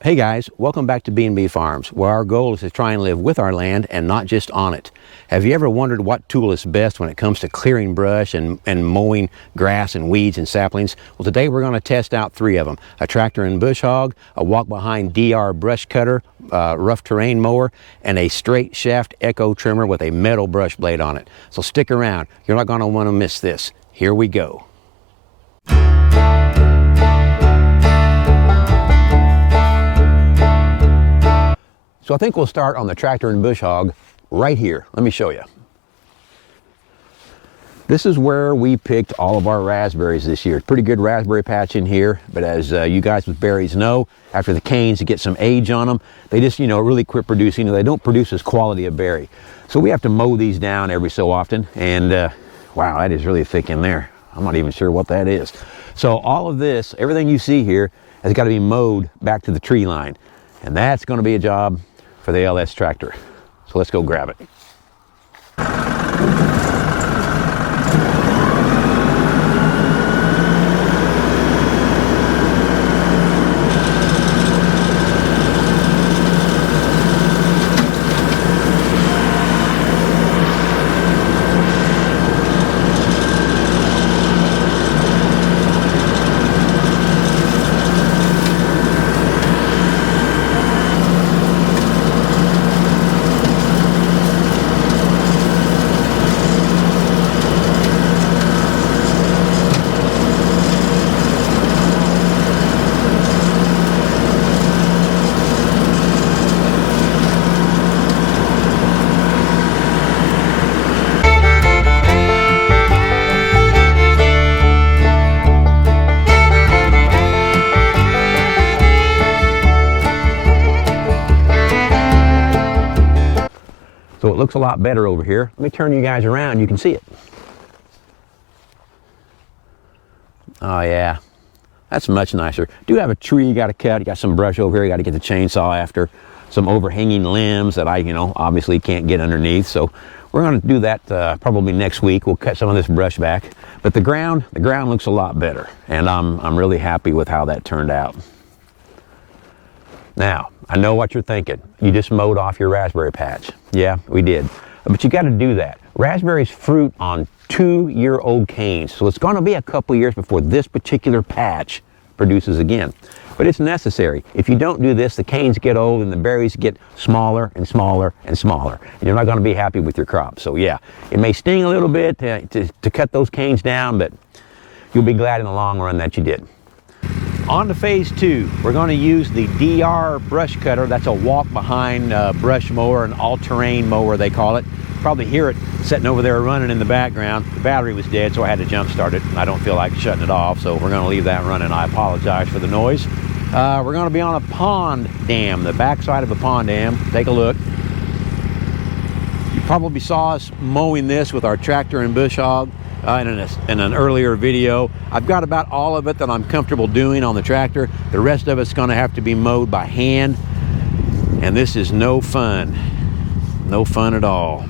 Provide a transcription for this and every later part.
Hey guys, welcome back to B&B Farms, where our goal is to try and live with our land and not just on it. Have you ever wondered what tool is best when it comes to clearing brush and mowing grass and weeds and saplings? Well, today we're going to test out three of them: a tractor and bush hog, a walk-behind DR brush cutter, rough terrain mower, and a straight shaft echo trimmer with a metal brush blade on it. So stick around, you're not going to want to miss this. Here we go. So I think we'll start on the tractor and bush hog right here. Let me show you. This is where we picked all of our raspberries this year. Pretty good raspberry patch in here, but as you guys with berries know, after the canes get some age on them, they just, really quit producing. They don't produce as quality a berry. So we have to mow these down every so often, and wow, that is really thick in there. I'm not even sure what that is. So all of this, everything you see here, has got to be mowed back to the tree line, and that's going to be a job for the LS tractor. So let's go grab it. So it looks a lot better over here. Let me turn you guys around, you can see it. Oh yeah, that's much nicer. Do have a tree you got to cut, you got some brush over here, you got to get the chainsaw after, some overhanging limbs that I, obviously can't get underneath. So we're going to do that probably next week. We'll cut some of this brush back. But the ground looks a lot better, and I'm really happy with how that turned out. Now, I know what you're thinking. You just mowed off your raspberry patch. Yeah, we did. But you got to do that. Raspberries fruit on 2-year-old canes, so it's going to be a couple years before this particular patch produces again. But it's necessary. If you don't do this, the canes get old and the berries get smaller and smaller and smaller. And you're not going to be happy with your crop. So yeah, it may sting a little bit to cut those canes down, but you'll be glad in the long run that you did. On to phase 2, we're going to use the DR brush cutter. That's a walk-behind brush mower, an all-terrain mower they call it. Probably hear it sitting over there running in the background. The battery was dead, so I had to jump start it, and I don't feel like shutting it off, so we're going to leave that running. I apologize for the noise. We're going to be on a pond dam, the backside of a pond dam. Take a look. You probably saw us mowing this with our tractor and bush hog in an earlier video. I've got about all of it that I'm comfortable doing on the tractor. The rest of it's going to have to be mowed by hand, and this is no fun. No fun at all.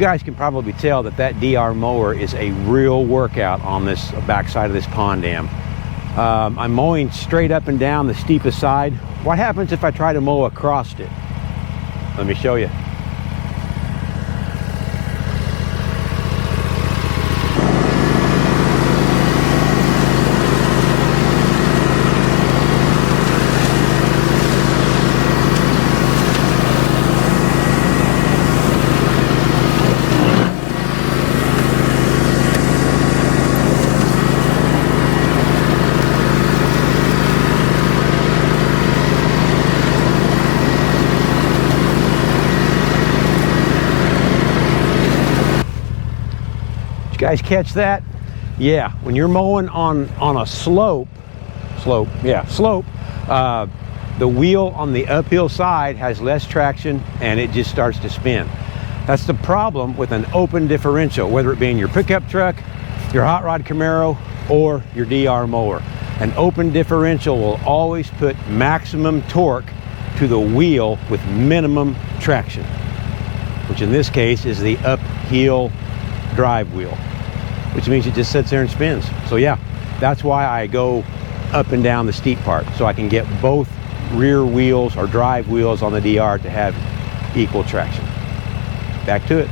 guys can probably tell that that DR mower is a real workout on this backside of this pond dam. I'm mowing straight up and down the steepest side. What happens if I try to mow across it? Let me show you. Guys catch that? Yeah, when you're mowing on a slope, the wheel on the uphill side has less traction and it just starts to spin. That's the problem with an open differential, whether it be in your pickup truck, your hot rod Camaro, or your DR mower. An open differential will always put maximum torque to the wheel with minimum traction, which in this case is the uphill drive wheel, which means it just sits there and spins. So yeah, that's why I go up and down the steep part, so I can get both rear wheels or drive wheels on the DR to have equal traction. Back to it.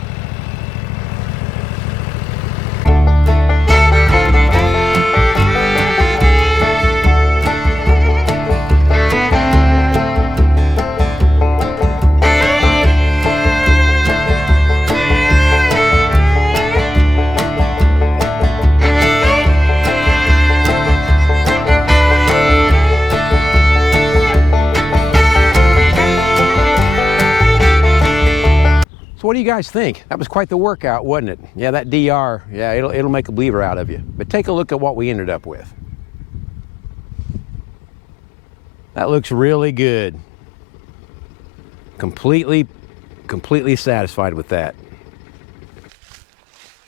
What do you guys think? That was quite the workout, wasn't it? Yeah, that DR, yeah, it'll make a believer out of you. But take a look at what we ended up with. That looks really good. Completely satisfied with that.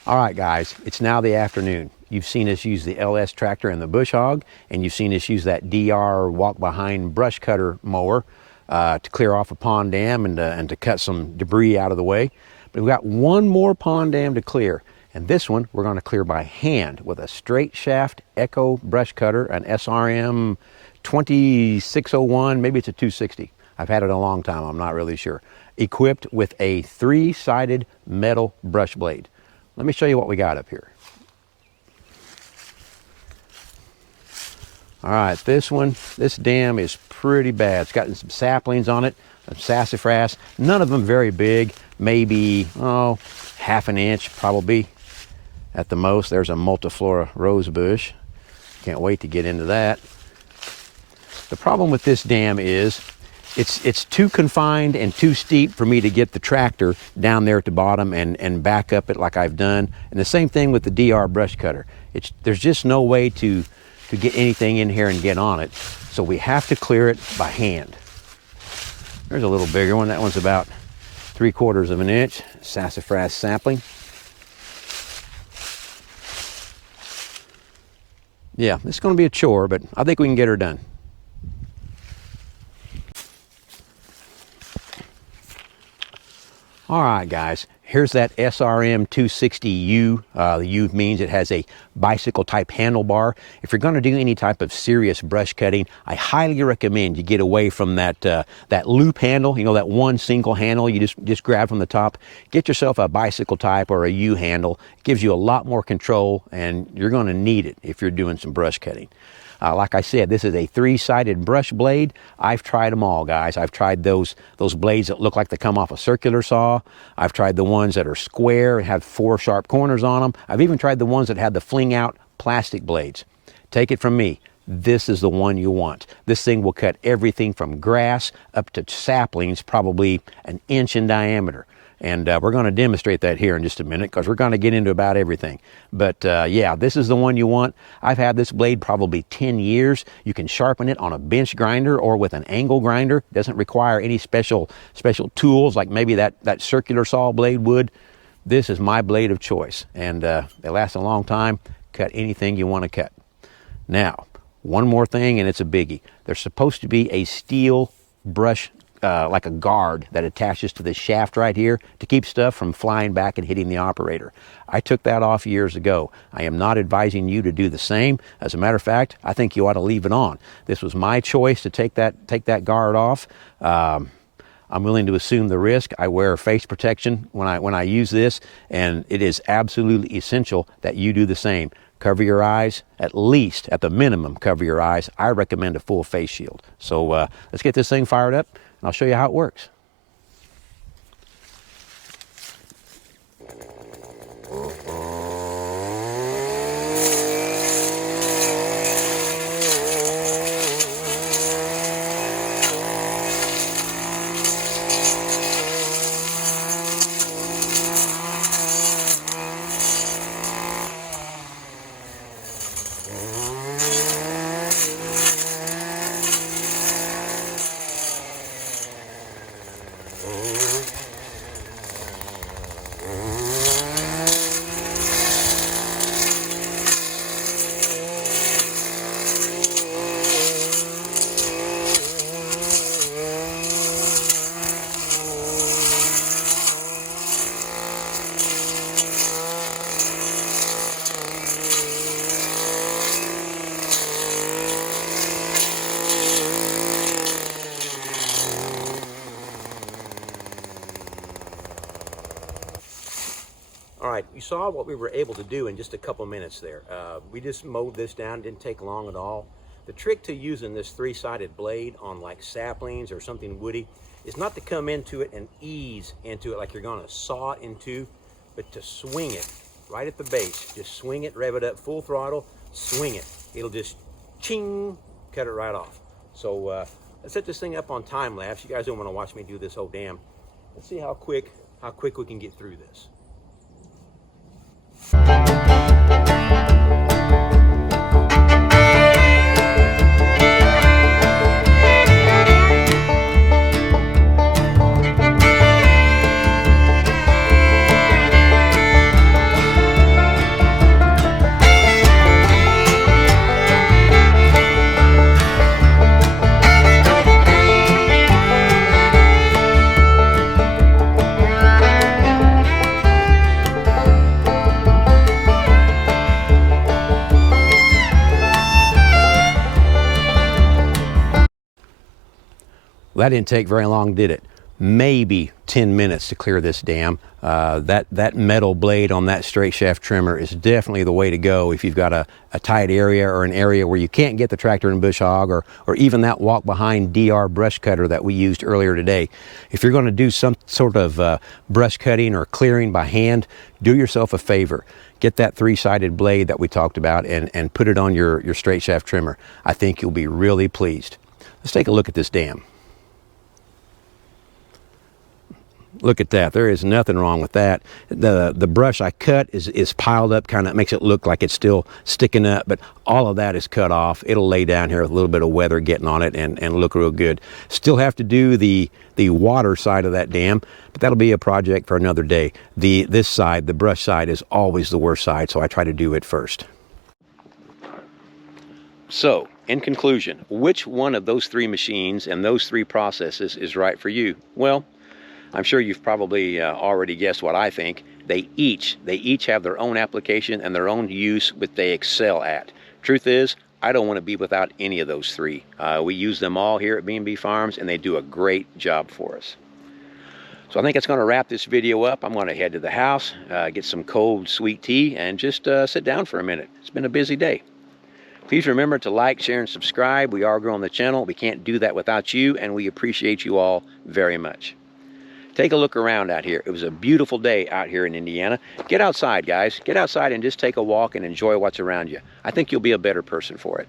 All right, guys, it's now the afternoon. You've seen us use the LS tractor and the bush hog, and you've seen us use that DR walk-behind brush cutter mower to clear off a pond dam and to cut some debris out of the way. But we've got one more pond dam to clear, and this one we're going to clear by hand with a straight shaft Echo brush cutter, an SRM 2601, maybe it's a 260. I've had it a long time, I'm not really sure. Equipped with a 3-sided metal brush blade. Let me show you what we got up here. All right, this dam is pretty bad. It's got some saplings on it, some sassafras, none of them very big, maybe, half an inch probably at the most. There's a multiflora rose bush. Can't wait to get into that. The problem with this dam is it's too confined and too steep for me to get the tractor down there at the bottom and back up it like I've done. And the same thing with the DR brush cutter. There's just no way to get anything in here and get on it. So we have to clear it by hand. There's a little bigger one. That one's about 3/4 of an inch, sassafras sapling. Yeah, it's gonna be a chore, but I think we can get her done. All right, guys, here's that SRM 260U. The U means it has a bicycle type handlebar. If you're gonna do any type of serious brush cutting, I highly recommend you get away from that loop handle, you know, that one single handle you just grab from the top. Get yourself a bicycle type or a U handle. It gives you a lot more control, and you're gonna need it if you're doing some brush cutting. Like I said, this is a 3-sided brush blade. I've tried them all, guys. I've tried those blades that look like they come off a circular saw. I've tried the ones that are square and have 4 sharp corners on them. I've even tried the ones that have the fling out plastic blades. Take it from me, this is the one you want. This thing will cut everything from grass up to saplings, probably an inch in diameter. And we're going to demonstrate that here in just a minute, because we're going to get into about everything. But yeah, this is the one you want. I've had this blade probably 10 years. You can sharpen it on a bench grinder or with an angle grinder. It doesn't require any special tools like maybe that circular saw blade would. This is my blade of choice, and they last a long time. Cut anything you want to cut. Now, one more thing, and it's a biggie. There's supposed to be a steel brush like a guard that attaches to this shaft right here to keep stuff from flying back and hitting the operator. I took that off years ago. I am not advising you to do the same. As a matter of fact, I think you ought to leave it on. This was my choice to take that guard off. I'm willing to assume the risk. I wear face protection when I use this, and it is absolutely essential that you do the same. Cover your eyes, at least, at the minimum, cover your eyes. I recommend a full face shield. So let's get this thing fired up, and I'll show you how it works. All right, you saw what we were able to do in just a couple minutes there. We just mowed this down, didn't take long at all. The trick to using this three-sided blade on like saplings or something woody is not to come into it and ease into it like you're gonna saw it in two, but to swing it right at the base. Just swing it, rev it up full throttle, swing it. It'll just ching, cut it right off. So let's set this thing up on time lapse. You guys don't wanna watch me do this whole dam. Let's see how quick we can get through this. That didn't take very long, did it? Maybe 10 minutes to clear this dam. That metal blade on that straight shaft trimmer is definitely the way to go if you've got a tight area or an area where you can't get the tractor and bush hog, or even that walk behind DR brush cutter that we used earlier today. If you're going to do some sort of brush cutting or clearing by hand, do yourself a favor. Get that three-sided blade that we talked about and put it on your straight shaft trimmer. I think you'll be really pleased. Let's take a look at this dam. Look at that. There is nothing wrong with that. The brush I cut is piled up, kind of makes it look like it's still sticking up, but all of that is cut off. It'll lay down here with a little bit of weather getting on it and look real good. Still have to do the water side of that dam, but that'll be a project for another day. This side, the brush side, is always the worst side, so I try to do it first. So, in conclusion, which one of those three machines and those three processes is right for you? Well, I'm sure you've probably already guessed what I think. They each have their own application and their own use which they excel at. Truth is, I don't want to be without any of those three. We use them all here at B&B Farms, and they do a great job for us. So I think it's going to wrap this video up. I'm going to head to the house, get some cold sweet tea, and just sit down for a minute. It's been a busy day. Please remember to like, share, and subscribe. We are growing the channel. We can't do that without you, and we appreciate you all very much. Take a look around out here. It was a beautiful day out here in Indiana. Get outside, guys. Get outside and just take a walk and enjoy what's around you. I think you'll be a better person for it.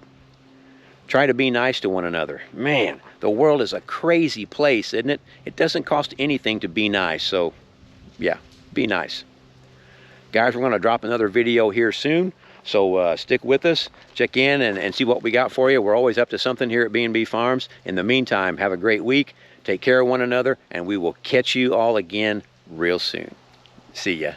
Try to be nice to one another. Man, the world is a crazy place, isn't it? It doesn't cost anything to be nice, so yeah, be nice. Guys, we're going to drop another video here soon, so stick with us. Check in and see what we got for you. We're always up to something here at B&B Farms. In the meantime, have a great week. Take care of one another, and we will catch you all again real soon. See ya.